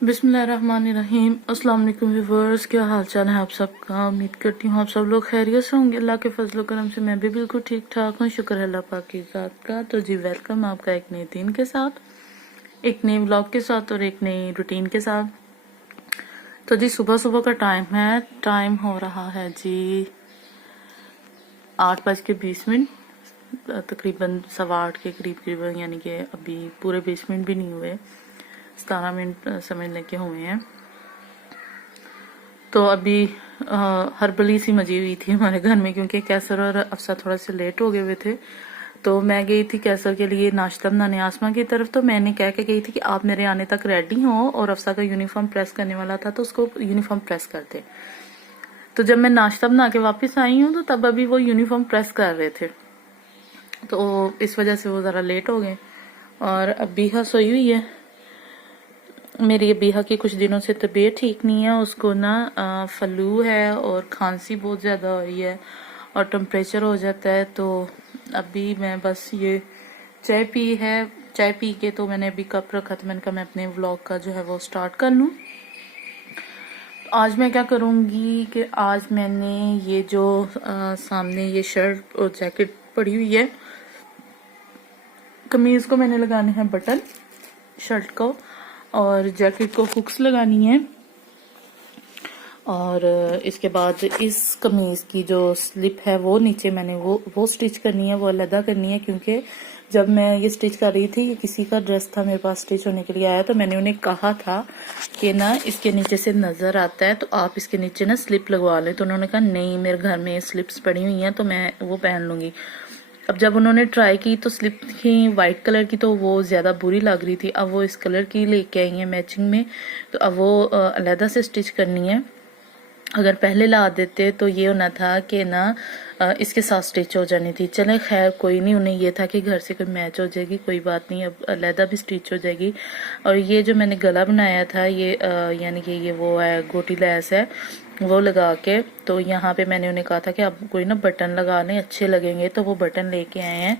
बिस्मिल्लाहिर्रहमानिर्रहीम। अस्सलाम वालेकुम व्यूअर्स, क्या हाल चाल है आप सबका। उम्मीद करती हूँ आप सब लोग खैरियत से होंगे। अल्लाह के फजल करम से मैं भी बिल्कुल ठीक ठाक हूँ। शुक्र है अल्लाह पाक की ज़ात का। तो जी वेलकम आपका एक नए दिन के साथ, एक नए व्लॉग के साथ और एक नई रूटीन के साथ। तो जी सुबह सुबह का टाइम है, टाइम हो रहा है जी 8:20, तकरीबन 8:15 के करीब, यानी कि अभी पूरे 20 मिनट भी नहीं हुए, 17 मिनट समझने के हुए हैं। तो अभी हड़बड़ी सी मची हुई थी हमारे घर में, क्योंकि कैसर और अफसा थोड़ा से लेट हो गए हुए थे। तो मैं गई थी कैसर के लिए नाश्ता बनाने आसमा की तरफ। तो मैंने कह के गई थी कि आप मेरे आने तक रेडी हो, और अफसा का यूनिफॉर्म प्रेस करने वाला था तो उसको यूनिफॉर्म प्रेस कर दे। तो जब मैं नाश्ता बना के वापस आई हूँ तो तब अभी वो यूनिफॉर्म प्रेस कर रहे थे, तो इस वजह से वो ज़रा लेट हो गए। और अब बीहा सोई हुई है। मेरी बीहा की कुछ दिनों से तबीयत ठीक नहीं है, उसको ना फ्लू है और खांसी बहुत ज़्यादा हो रही है और टेम्परेचर हो जाता है। तो अभी मैं बस ये चाय पी है, चाय पी के तो मैंने अभी कप रखा था। मैंने कहा मैं अपने व्लॉग का जो है वो स्टार्ट कर लूँ। आज मैं क्या करूँगी कि आज मैंने ये जो सामने ये शर्ट और जैकेट पड़ी हुई है, कमीज़ को मैंने लगाने हैं बटन, शर्ट को और जैकेट को हुक्स लगानी है। और इसके बाद इस कमीज की जो स्लिप है वो नीचे मैंने वो स्टिच करनी है, वो अलग करनी है। क्योंकि जब मैं ये स्टिच कर रही थी, किसी का ड्रेस था मेरे पास स्टिच होने के लिए आया, तो मैंने उन्हें कहा था कि ना इसके नीचे से नजर आता है तो आप इसके नीचे ना स्लिप लगवा लें। तो उन्होंने कहा नहीं, मेरे घर में स्लिप्स पड़ी हुई हैं तो मैं वो पहन लूंगी। अब जब उन्होंने ट्राई की तो स्लिप थी वाइट कलर की, तो वो ज्यादा बुरी लग रही थी। अब वो इस कलर की लेके आई है मैचिंग में, तो अब वो अलहदा से स्टिच करनी है। अगर पहले ला देते तो ये होना था कि ना इसके साथ स्टिच हो जानी थी। चले खैर कोई नहीं, उन्हें ये था कि घर से कोई मैच हो जाएगी, कोई बात नहीं, अब अलहदा भी स्टिच हो जाएगी। और ये जो मैंने गला बनाया था ये यानी कि ये वो है गोटी लैस है, वो लगा के तो यहाँ पे मैंने उन्हें कहा था कि आप कोई ना बटन लगा लें, अच्छे लगेंगे। तो वो बटन लेके आए हैं,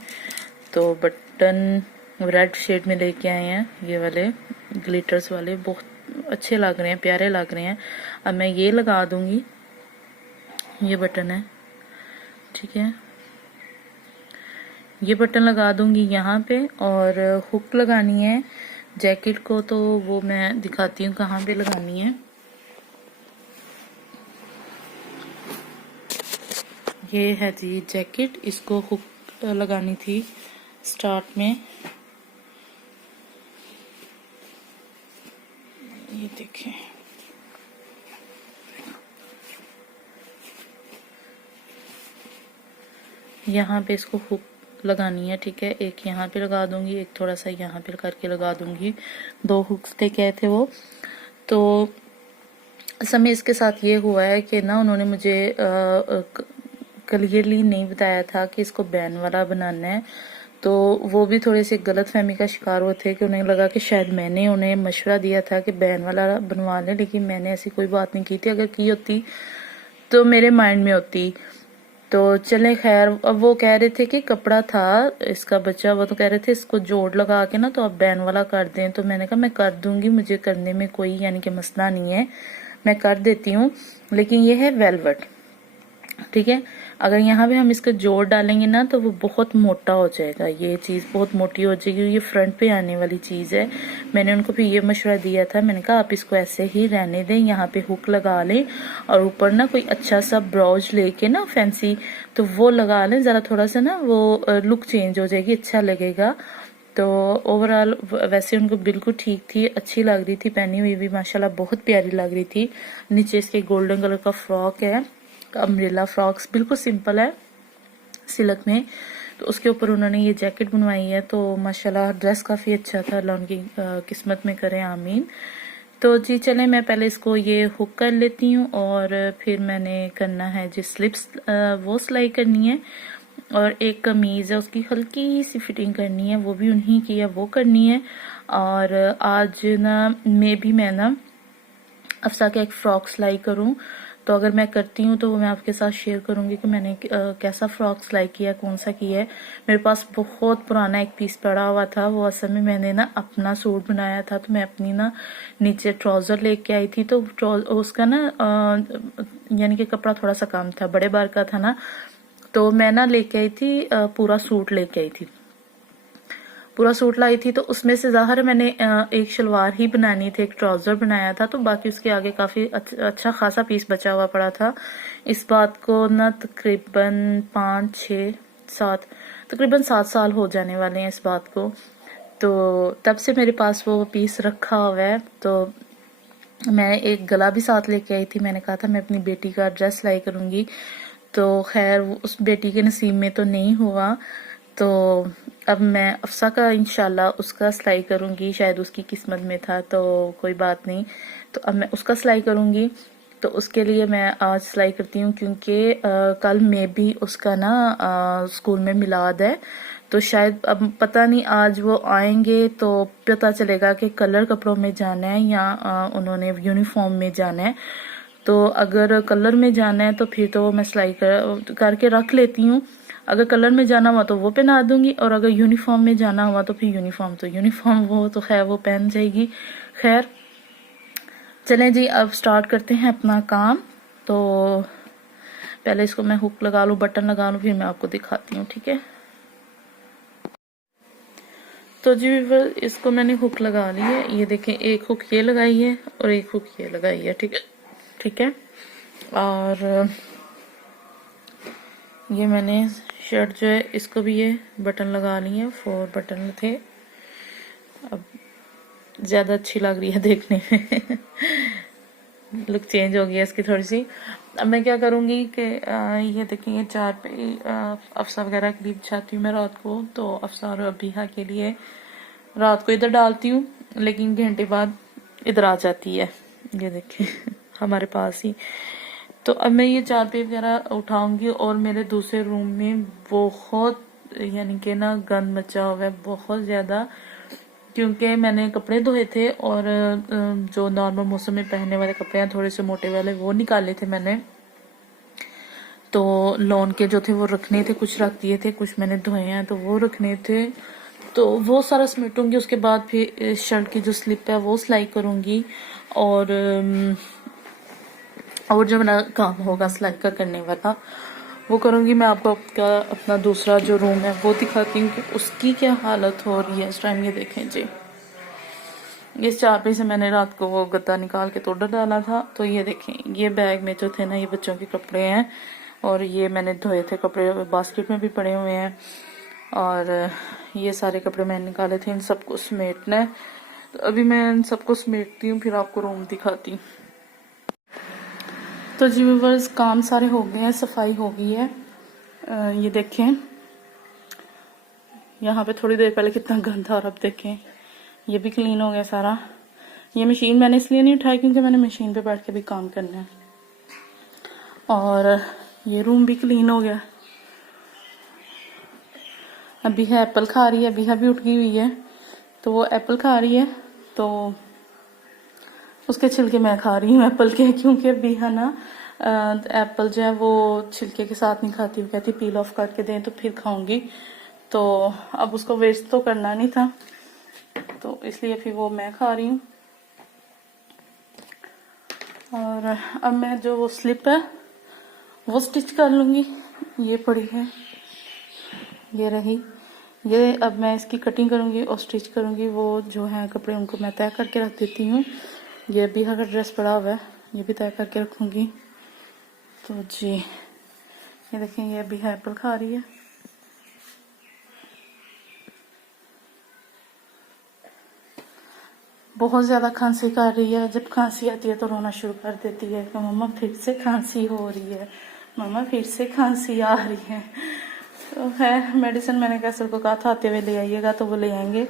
तो बटन रेड शेड में लेके आए हैं, ये वाले ग्लिटर्स वाले, बहुत अच्छे लग रहे हैं, प्यारे लग रहे हैं। अब मैं ये लगा दूंगी, ये बटन है, ठीक है, ये बटन लगा दूंगी यहाँ पे। और हुक लगानी है जैकेट को, तो वो मैं दिखाती हूँ कहाँ पे लगानी है। ये है जी जैकेट, इसको हुक लगानी थी स्टार्ट में। ये देखें, यहाँ पे इसको हुक लगानी है, ठीक है। एक यहाँ पे लगा दूंगी, एक थोड़ा सा यहाँ पे करके लगा दूंगी। 2 हुक्स थे क्या थे वो। तो समय इसके साथ ये हुआ है कि ना उन्होंने मुझे क्लियरली नहीं बताया था कि इसको बैन वाला बनाना है। तो वो भी थोड़े से गलत फहमी का शिकार हुए थे कि उन्हें लगा कि शायद मैंने उन्हें मशवरा दिया था कि बैन वाला बनवा लें, लेकिन मैंने ऐसी कोई बात नहीं की थी। अगर की होती तो मेरे माइंड में होती। तो चले खैर, अब वो कह रहे थे कि कपड़ा था इसका बचा, वो तो कह रहे थे इसको जोड़ लगा के ना तो आप बैन वाला कर दें। तो मैंने कहा मैं कर दूंगी, मुझे करने में कोई यानी कि मसला नहीं है, मैं कर देती हूँ। लेकिन ये है वेलवेट, ठीक है। अगर यहाँ पे हम इसका जोड़ डालेंगे ना तो वो बहुत मोटा हो जाएगा, ये चीज बहुत मोटी हो जाएगी। ये फ्रंट पे आने वाली चीज है। मैंने उनको भी ये मशवरा दिया था, मैंने कहा आप इसको ऐसे ही रहने दें, यहाँ पे हुक लगा लें और ऊपर ना कोई अच्छा सा ब्राउज लेके ना फैंसी, तो वो लगा लें, जरा थोड़ा सा ना वो लुक चेंज हो जाएगी, अच्छा लगेगा। तो ओवरऑल वैसे उनको बिल्कुल ठीक थी, अच्छी लग रही थी, पहनी हुई भी माशाल्लाह बहुत प्यारी लग रही थी। नीचे इसके गोल्डन कलर का फ्रॉक है, अम्ब्रेला फ्रॉक्स, बिल्कुल सिंपल है सिल्क में। तो उसके ऊपर उन्होंने ये जैकेट बनवाई है। तो माशाल्लाह ड्रेस काफी अच्छा था, अल्लाह उनकी किस्मत में करे आमीन। तो जी चले, मैं पहले इसको ये हुक कर लेती हूँ और फिर मैंने करना है जी स्लिप्स, वो सिलाई करनी है। और एक कमीज है उसकी हल्की सी फिटिंग करनी है, वो भी उन्हीं की है, वो करनी है। और आज ना मैं ना अफसा का एक फ्रॉक सिलाई करूं, तो अगर मैं करती हूँ तो वो मैं आपके साथ शेयर करूँगी कि मैंने कैसा फ्रॉक सिलाई किया, कौन सा किया है। मेरे पास बहुत पुराना एक पीस पड़ा हुआ था, वो असल में मैंने ना अपना सूट बनाया था, तो मैं अपनी ना नीचे ट्राउज़र लेके आई थी, तो उसका ना यानी कि कपड़ा थोड़ा सा कम था, बड़े बार का था ना, तो मैं ना लेके आई थी पूरा सूट लेके आई थी, पूरा सूट लाई थी। तो उसमें से ज़ाहिर मैंने एक शलवार ही बनानी थी, एक ट्राउज़र बनाया था, तो बाकी उसके आगे काफ़ी अच्छा खासा पीस बचा हुआ पड़ा था। इस बात को ना तकरीबन 5, 6, 7 तकरीबन 7 साल हो जाने वाले हैं इस बात को। तो तब से मेरे पास वो पीस रखा हुआ है। तो मैं एक गला भी साथ लेके आई थी, मैंने कहा था मैं अपनी बेटी का ड्रेस सिलाई करूँगी, तो खैर उस बेटी के नसीब में तो नहीं हुआ। तो अब मैं अफ़सा का इंशाल्लाह उसका सिलाई करूँगी, शायद उसकी किस्मत में था, तो कोई बात नहीं। तो अब मैं उसका सिलाई करूँगी, तो उसके लिए मैं आज सिलाई करती हूँ, क्योंकि कल में भी उसका ना स्कूल में मिलाद है, तो शायद अब पता नहीं आज वो आएंगे तो पता चलेगा कि कलर कपड़ों में जाना है या उन्होंने यूनिफॉर्म में जाना है। तो अगर कलर में जाना है तो फिर तो मैं सिलाई करके रख लेती हूँ। अगर कलर में जाना हुआ तो वो पहना दूंगी, और अगर यूनिफॉर्म में जाना हुआ तो फिर यूनिफॉर्म वो तो खैर वो पहन जाएगी। खैर चलें जी, अब स्टार्ट करते हैं अपना काम। तो पहले इसको मैं हुक लगा लूँ, बटन लगा लूँ, फिर मैं आपको दिखाती हूँ, ठीक है। तो जी इसको मैंने हुक लगा ली है, ये देखें, एक हुक ये लगाई है और एक हुक ये लगाई है, ठीक है, ठीक है। और ये मैंने शर्ट जो है इसको भी ये बटन लगा ली है, 4 बटन थे। अब ज़्यादा अच्छी लग रही है देखने में लुक चेंज हो गया इसकी थोड़ी सी। अब मैं क्या करूँगी कि ये देखें, ये 4 पे अफसा वगैरह के लिए बिछाती हूँ मैं रात को। तो अफसा और अबीहा के लिए रात को इधर डालती हूँ, लेकिन घंटे बाद इधर आ जाती है, ये देखें हमारे पास ही। तो अब मैं ये 4 पे वगैरह उठाऊंगी, और मेरे दूसरे रूम में बहुत यानी कि ना गंद मचा हुआ है बहुत ज़्यादा, क्योंकि मैंने कपड़े धोए थे और जो नॉर्मल मौसम में पहनने वाले कपड़े हैं थोड़े से मोटे वाले वो निकाले थे मैंने। तो लॉन के जो थे वो रखने थे, कुछ रख दिए थे, कुछ मैंने धोए हैं तो वो रखने थे। तो वो सारा समेटूंगी, उसके बाद फिर शर्ट की जो स्लिप है वो सिलाई करूंगी, और जो मेरा काम होगा सिलाई का करने वाला वो करूंगी। मैं आपको अपना दूसरा जो रूम है वो दिखाती हूँ कि उसकी क्या हालत हो रही है इस टाइम। ये देखें जी, इस चारपाई से मैंने रात को वो गद्दा निकाल के तोड़ डाला था। तो ये देखें, ये बैग में जो थे ना ये बच्चों के कपड़े हैं, और ये मैंने धोए थे कपड़े बास्केट में भी पड़े हुए हैं, और ये सारे कपड़े मैंने निकाले थे। इन सबको समेटना है, तो अभी मैं इन सबको समेटती हूँ, फिर आपको रूम दिखाती हूँ। तो जी व्यूअर्स, काम सारे हो गए हैं, सफाई हो गई है। ये देखें, यहाँ पे थोड़ी देर पहले कितना गंदा, और अब देखें ये भी क्लीन हो गया सारा। ये मशीन मैंने इसलिए नहीं उठाई क्योंकि मैंने मशीन पे बैठ के भी काम करना है। और ये रूम भी क्लीन हो गया। अभी है एप्पल खा रही है, अभी भी उठ गई हुई है, तो वो एप्पल खा रही है, तो उसके छिलके मैं खा रही हूँ एप्पल के, क्योंकि अभी है ना एप्पल जो है वो छिलके के साथ नहीं खाती, वो कहती पील ऑफ करके दें तो फिर खाऊंगी। तो अब उसको वेस्ट तो करना नहीं था, तो इसलिए फिर वो मैं खा रही हूँ। और अब मैं जो वो स्लिप है वो स्टिच कर लूँगी। ये पड़ी है, ये रही, ये अब मैं इसकी कटिंग करूँगी और स्टिच करूँगी। वो जो है कपड़े उनको मैं तय करके रख देती हूँ। ये अभी का ड्रेस पड़ा हुआ है, ये भी तय करके रखूँगी। तो जी ये देखें, ये अभी एप्पल खा रही है। बहुत ज़्यादा खांसी कर रही है, जब खांसी आती है तो रोना शुरू कर देती है कि मम्मा फिर से खांसी हो रही है, मम्मा फिर से खांसी आ रही है। तो है मेडिसिन, मैंने कहा सर को कहा था आते हुए ले आइएगा, तो वो ले आएंगे।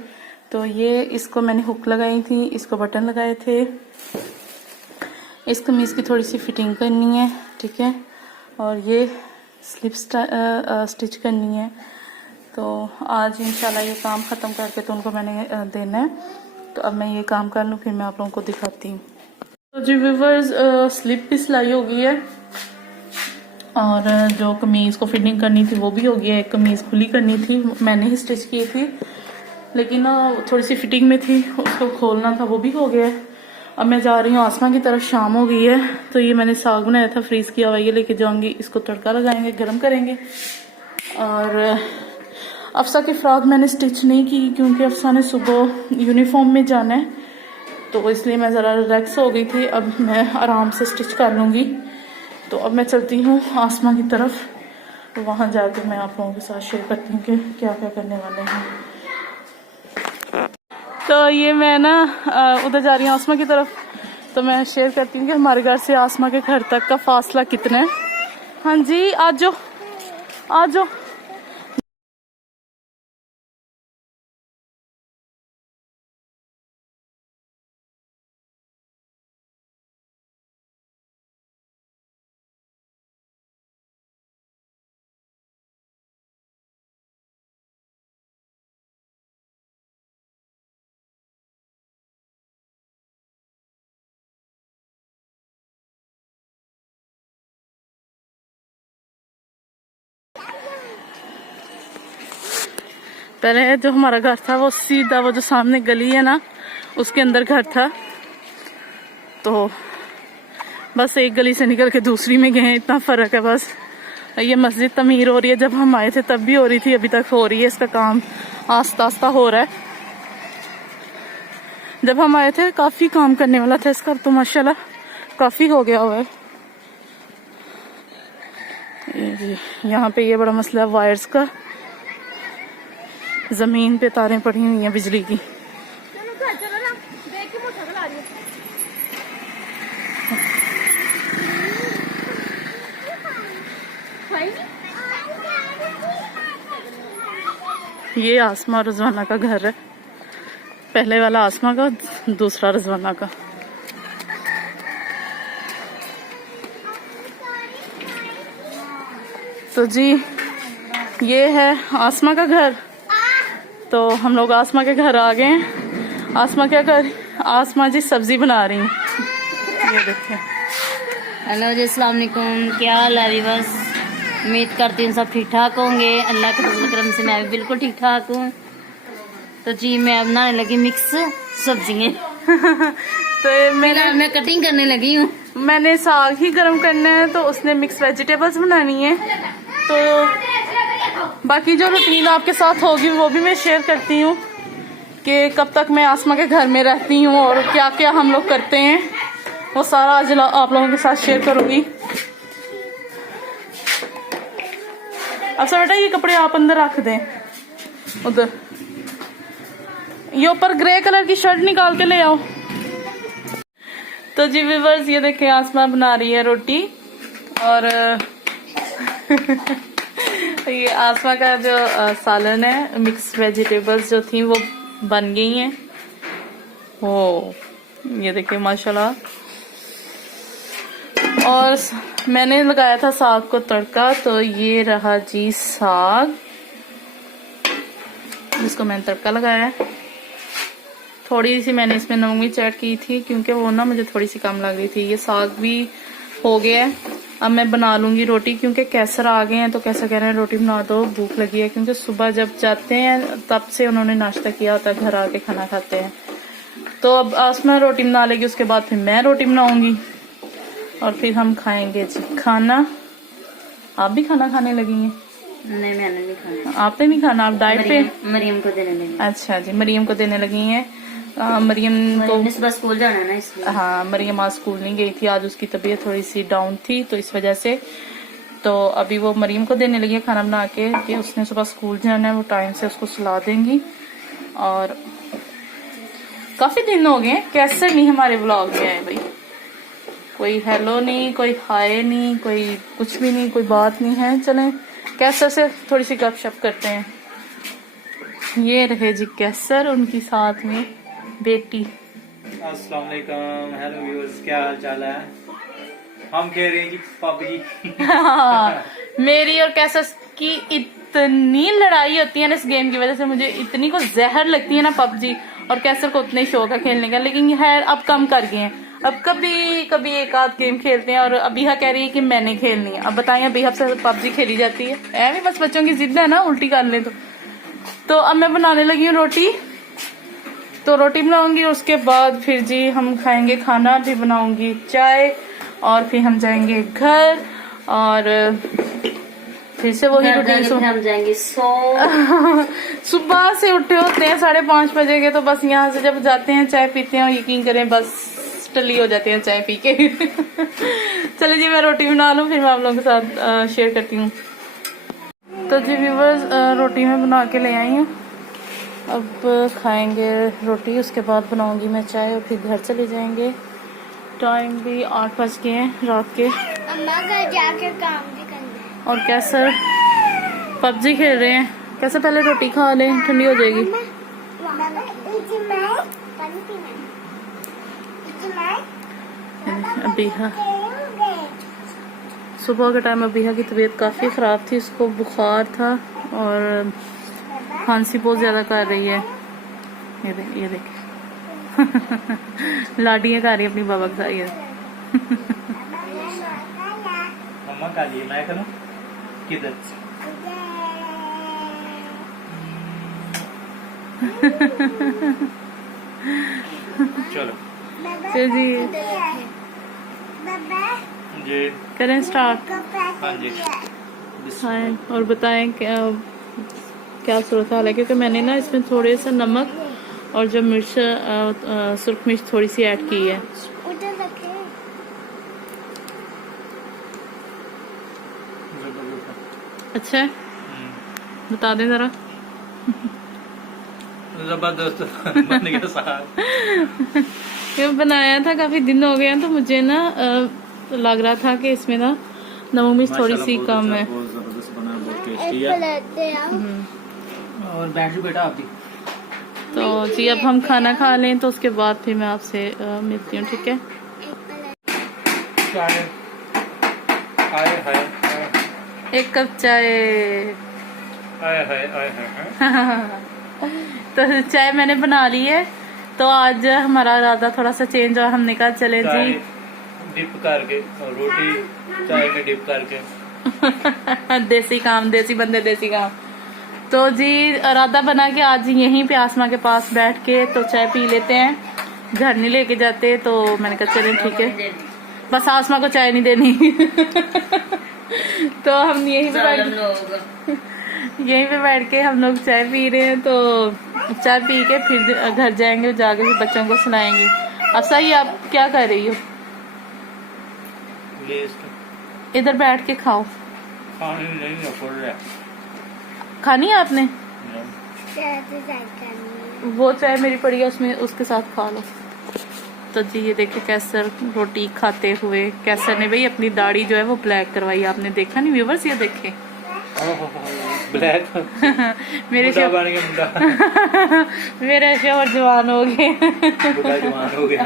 तो ये इसको मैंने हुक लगाई थी, इसको बटन लगाए थे। इस कमीज़ की थोड़ी सी फिटिंग करनी है, ठीक है, और ये स्लिप स्टिच करनी है। तो आज इंशाल्लाह ये काम ख़त्म करके तो उनको मैंने देना है। तो अब मैं ये काम कर लूँ, फिर मैं आप लोगों को दिखाती हूँ। तो जी व्यूवर्स, स्लिप भी सिलाई हो गई है और जो कमीज़ को फिटिंग करनी थी वो भी हो गया है। एक कमीज़ खुली करनी थी, मैंने ही स्टिच की थी, लेकिन थोड़ी सी फिटिंग में थी, उसको खोलना था, वो भी हो गया है। अब मैं जा रही हूँ आसमां की तरफ, शाम हो गई है। तो ये मैंने साग बनाया था, फ्रीज किया हुआ, ये लेके जाऊंगी, इसको तड़का लगाएंगे, गर्म करेंगे। और अफसा की फ्रॉक मैंने स्टिच नहीं की क्योंकि अफसा ने सुबह यूनिफॉर्म में जाना है, तो इसलिए मैं ज़रा रिलैक्स हो गई थी। अब मैं आराम से स्टिच कर लूँगी। तो अब मैं चलती हूँ आसमां की तरफ, तो वहाँ जाके मैं आप लोगों के साथ शेयर करती हूँ कि क्या क्या करने वाले हैं। तो ये मैं ना उधर जा रही हूँ आसमां की तरफ, तो मैं शेयर करती हूँ कि हमारे घर से आसमां के घर तक का फासला कितना है। हाँ जी, आ जाओ आ जाओ। पहले जो हमारा घर था वो सीधा, वो जो सामने गली है ना, उसके अंदर घर था। तो बस एक गली से निकल के दूसरी में गए, इतना फर्क है बस। ये मस्जिद तमीर हो रही है, जब हम आए थे तब भी हो रही थी, अभी तक हो रही है, इसका काम आस्ता आस्ता हो रहा है। जब हम आए थे काफी काम करने वाला था इसका, तो माशाल्लाह काफी हो गया हुआ है। यहाँ पे ये बड़ा मसला है वायर्स का, जमीन पे तारें पड़ी हुई हैं बिजली की। ये आसमा रजवाना का घर है, पहले वाला आसमा का, दूसरा रजवाना का। तो जी ये है आसमा का घर। तो हम लोग आसमा के घर आ गए हैं। आसमा क्या कर, आसमा जी सब्जी बना रही हैं, ये देखिए। हेलो जी, अस्सलाम वालेकुम, क्या हाल है? बस उम्मीद करती हूँ सब ठीक ठाक होंगे। अल्लाह के फजल करम से मैं भी बिल्कुल ठीक ठाक हूँ। तो जी मैं अब बनाने लगी मिक्स सब्जियाँ। तो मैं कटिंग करने लगी हूँ। मैंने साग ही गर्म करना है, तो उसने मिक्स वेजिटेबल्स बनानी है। तो बाकी जो रूटीन आपके साथ होगी वो भी मैं शेयर करती हूँ कि कब तक मैं आसमा के घर में रहती हूँ और क्या क्या हम लोग करते हैं, वो सारा आज आप लोगों के साथ शेयर करूँगी। अच्छा बेटा, ये कपड़े आप अंदर रख दें उधर। ये ऊपर ग्रे कलर की शर्ट निकाल के ले आओ। तो जी व्यूअर्स, ये देखें आसमा बना रही है रोटी, और ये आसमा का जो सालन है, मिक्स वेजिटेबल्स जो थी वो बन गई हैं। ओ ये देखिए माशाल्लाह। और मैंने लगाया था साग को तड़का, तो ये रहा जी साग जिसको मैंने तड़का लगाया है। थोड़ी सी मैंने इसमें नमक मिर्च ऐड की थी क्योंकि वो ना मुझे थोड़ी सी कम लग रही थी। ये साग भी हो गया है। अब मैं बना लूंगी रोटी, क्योंकि कैसर आ गए हैं, तो कैसर कह रहे हैं रोटी बना दो, भूख लगी है। क्योंकि सुबह जब जाते हैं तब से उन्होंने नाश्ता किया होता है, घर आके खाना खाते हैं। तो अब आसमा रोटी बना लेगी, उसके बाद फिर मैं रोटी बनाऊंगी और फिर हम खाएंगे जी खाना। आप भी खाना खाने लगी हैं? नहीं, मैंने नहीं खाना। आपने नहीं खाना, आप डाइट पे? मरियम को देने लगी। अच्छा जी, मरियम को देने लगी हैं। मरियम को सुबह स्कूल जाना है ना, इसलिए। हाँ, मरियम आज स्कूल नहीं गई थी, आज उसकी तबीयत थोड़ी सी डाउन थी, तो इस वजह से तो अभी वो मरियम को देने लगी है खाना बना के कि उसने सुबह स्कूल जाना है, वो टाइम से उसको सुला देंगी। और काफी दिन हो गए कैसे नहीं हमारे व्लॉग में आए भाई, कोई हेलो नहीं, कोई हाय नहीं, कोई कुछ भी नहीं, कोई बात नहीं है। चलें कैसर से थोड़ी सी गपशप करते हैं। ये रहे जी कैसर, उनकी साथ में बेटी। अस्सलाम वालेकुम, हेलो व्यूअर्स, क्या हाल चाल है? हम कह रहे हैं कि पबजी मेरी और कैसर की इतनी लड़ाई होती है ना इस गेम की वजह से, मुझे इतनी को जहर लगती है ना पबजी, और कैसर को उतने शौक है खेलने का, लेकिन खैर अब कम कर गए हैं। अब कभी कभी एक आध गेम खेलते हैं और अबीहा कह रही है कि मैंने खेलनी है। अब बताएं अबीहा से पबजी खेली जाती है ऐਵੇਂ बस बच्चों की जिद है ना उल्टी कर ले तो अब मैं बनाने लगी हूँ रोटी। तो रोटी बनाऊंगी उसके बाद फिर जी हम खाएंगे खाना, फिर बनाऊंगी चाय और फिर हम जाएंगे घर और फिर से वही रूटीन। हम जाएंगे सुबह से उठे होते हैं 5:30 बजे के, तो बस यहाँ से जब जाते हैं चाय पीते हैं और यकीन करें बस टली हो जाते हैं चाय पी के। चलिए जी मैं रोटी बना लूँ फिर मैं आप लोगों के साथ शेयर करती हूँ। तो जी व्यूवर्स रोटी मैं बना के ले आई हूँ, अब खाएंगे रोटी, उसके बाद बनाऊंगी मैं चाय और फिर घर चले जाएंगे। टाइम भी 8 बज गए हैं रात के। अम्मा घर जाके काम भी करना है। और कैसर पबजी खेल रहे हैं। कैसे पहले रोटी खा लें, ठंडी हो जाएगी। अबीहा सुबह के टाइम अबीहा की तबीयत काफ़ी ख़राब थी, उसको बुखार था और खांसी बहुत ज़्यादा कर रही है। ये देख लाडियाँ कर रही है अपनी बाबा के साथ। ये मम्मा का लिए मैं करूँ किधर चलो जी जी करें स्टार्ट। हाँ जी हाँ और बताएं क्या सूरत हाल है, क्योंकि मैंने ना इसमें थोड़े सा नमक और जो मिर्च सुर्ख मिर्च थोड़ी सी ऐड की है। उधर रखे। अच्छा है बता दें जरा। जबरदस्त बन गया साग। ये बनाया था काफी दिन हो गए हैं तो मुझे ना लग रहा था कि इसमें ना नमक मिर्च थोड़ी सी कम है। बहुत जबरदस्त बना, बहुत टेस्टी एक है। प्लेट दे आओ। और बैठो बेटा आप भी। तो जी अब हम खाना खा लें तो उसके बाद फिर मैं आपसे मिलती हूँ, ठीक है। एक प्लेट। चाय आए हाय एक कप चाय। आए हाय आए हाय। तो चाय मैंने बना ली है, तो आज हमारा इरादा थोड़ा सा चेंज और हमने कहा चले चाय जी डिप करके और रोटी चाय में डिप करके। देसी काम, देसी बंदे देसी काम। तो जी इरादा बना के आज यहीं पे आसमा के पास बैठ के तो चाय पी लेते हैं, घर नहीं लेके जाते। तो मैंने कहा चलें ठीक है, बस आसमा को चाय नहीं देनी। तो हम यहीं पे बैठ के हम लोग चाय पी रहे हैं। तो चाय पी के फिर घर जाएंगे, जाके फिर बच्चों को सुनाएंगे। अब सही आप क्या कर रही हो? इधर बैठ के खाओ। खानी है आपने? चाय तो चाय करनी है। वो चाय मेरी पड़ी है उसमें, उसके साथ खा लो। तो जी ये देखिए कैसर रोटी खाते हुए, कैसर ने भाई अपनी दाढ़ी जो है वो ब्लैक करवाई, आपने देखा नहीं व्यूवर्स? ये देखे ब्लैक मेरे मुंडा बन गया, मुंडा। मेरे शोहर जवान हो गए। बुढ़ा जवान हो गया।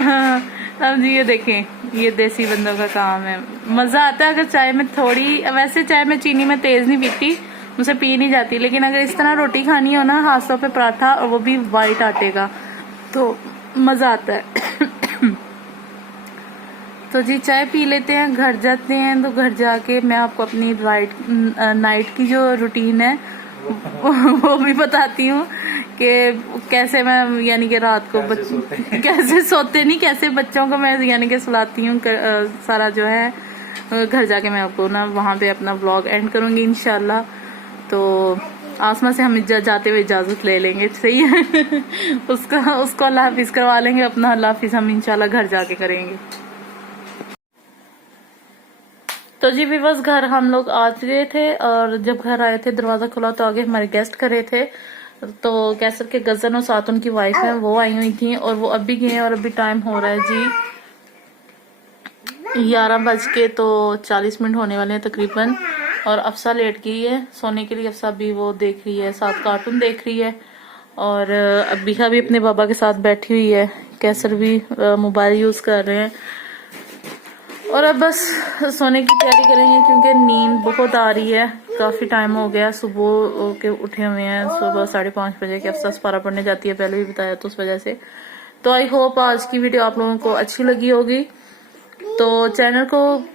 हाँ, अब जी ये देखें, ये देसी बंदों का काम है। मजा आता है अगर चाय में थोड़ी, वैसे चाय में चीनी में तेज नहीं पीती, मुझसे पी नहीं जाती, लेकिन अगर इस तरह रोटी खानी हो ना हाथों पे पराठा और वो भी वाइट आटे का, तो मजा आता है। तो जी चाय पी लेते हैं, घर जाते हैं। तो घर जाके मैं आपको अपनी नाइट की जो रूटीन है वो भी बताती हूँ कि कैसे मैं यानी कि रात को कैसे सोते नहीं, कैसे बच्चों को मैं यानी कि सुलाती हूँ। सारा जो है घर जाके मैं आपको ना वहाँ पे अपना व्लॉग एंड करूँगी इंशाल्लाह। तो आसमा से हम जाते हुए इजाजत ले लेंगे, सही है। उसको अल्लाह हाफिज करवा लेंगे, अपना अल्लाह हाफिज हम इंशाल्लाह घर जाके करेंगे। तो जी व्यूअर्स घर हम लोग आ गए थे और जब घर आए थे दरवाजा खुला तो आगे हमारे गेस्ट खड़े थे। तो कैसर के कजन और साथ उनकी वाइफ है वो आई हुई थी और वो अभी गए और अभी टाइम हो रहा है जी 11:40 होने वाले हैं तकरीबन। और अफसा लेट गई है सोने के लिए, अफसा भी वो देख रही है, साथ कार्टून देख रही है। और अबीहा भी अपने बाबा के साथ बैठी हुई है, कैसर भी मोबाइल यूज कर रहे हैं। और अब बस सोने की तैयारी करेंगे क्योंकि नींद बहुत आ रही है, काफी टाइम हो गया, सुबह के उठे हुए हैं। सुबह 5:30 बजे के अफसा पारा पढ़ने जाती है, पहले भी बताया तो उस वजह से। तो आई होप आज की वीडियो आप लोगों को अच्छी लगी होगी। तो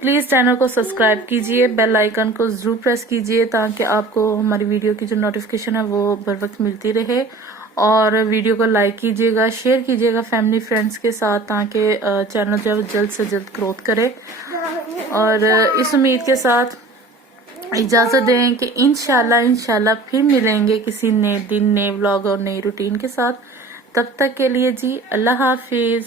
प्लीज चैनल को सब्सक्राइब कीजिए, बेल आइकन को जरूर प्रेस कीजिए ताकि आपको हमारी वीडियो की जो नोटिफिकेशन है वो बर वक्त मिलती रहे। और वीडियो को लाइक कीजिएगा, शेयर कीजिएगा फैमिली फ्रेंड्स के साथ ताकि चैनल जो है जल्द से जल्द ग्रोथ करे। और इस उम्मीद के साथ इजाजत दें कि इंशाल्लाह फिर मिलेंगे किसी नए दिन, नए व्लॉग और नई रूटीन के साथ। तब तक के लिए जी अल्लाह हाफिज।